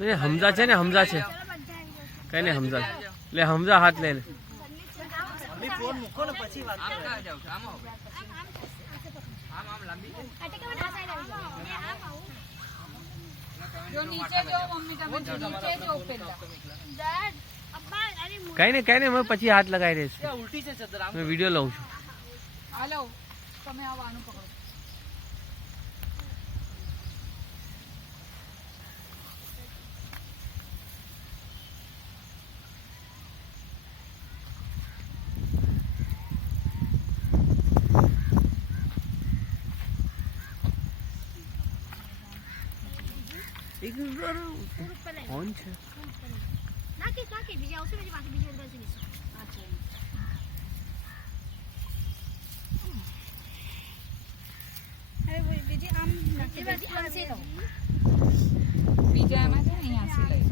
એ હમઝા છે ને, હમઝા છે કઈ ને, હમઝા લે, હમઝા હાથ લે ને. ફોન મૂકો ને પછી વાત કરો. જો નીચે જો મમ્મી તમે જો નીચે જો પેલા કઈ ને મેં પછી હાથ લગાવી દઈશ. ઉલટી છે ચદર આમ. મેં વિડીયો લઉં છું. હાલો તમે આવવાનું પકડો. કોણ છે? નાખી બીજા આવશે પછી પાછી બીજી અંદર જઈશ. અરે બોલ બીજી આમ નાખી બસ આમ સે લો. બીજા એમાં છે અહીંયા સી લઈ